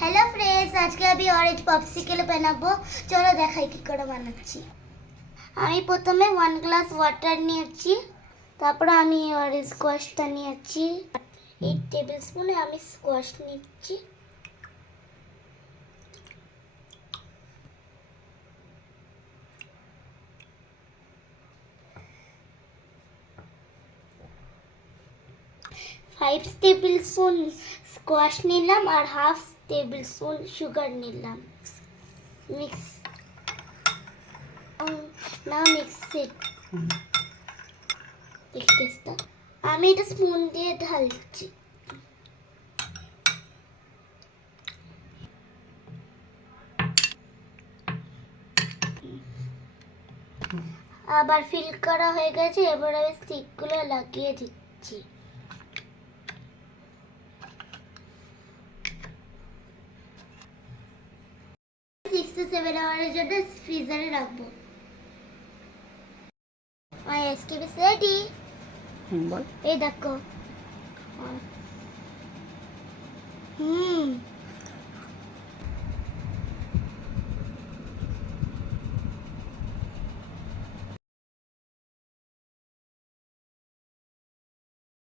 Hello friends, আজকে আমি orange পপসিকেল বানাবো। চলো দেখাই কি করে বানাচ্ছি। আমি প্রথমে 1 গ্লাস ওয়াটার নিয়েছি, তারপর আমি অরেঞ্জ স্কোয়াশটা নিয়েছি। 8 টেবিল স্পুনে আমি স্কোয়াশ নিচ্ছি। ফাইভ টেবিল স্পুন স্কোয়াশ নিলাম আর হাফ টেবিল স্পুন সুগার নিলাম। Mix now mix it. আমি এটা স্পুন দিয়ে ঢালছি। আবার ফিল করা হয়ে গেছে, এবার আমি স্টিকগুলো লাগিয়ে দিচ্ছি। 6 to 7 আওয়ারের জন্য ফ্রিজারে রাখবো। My ice cream is ready. বল। এই দেখো।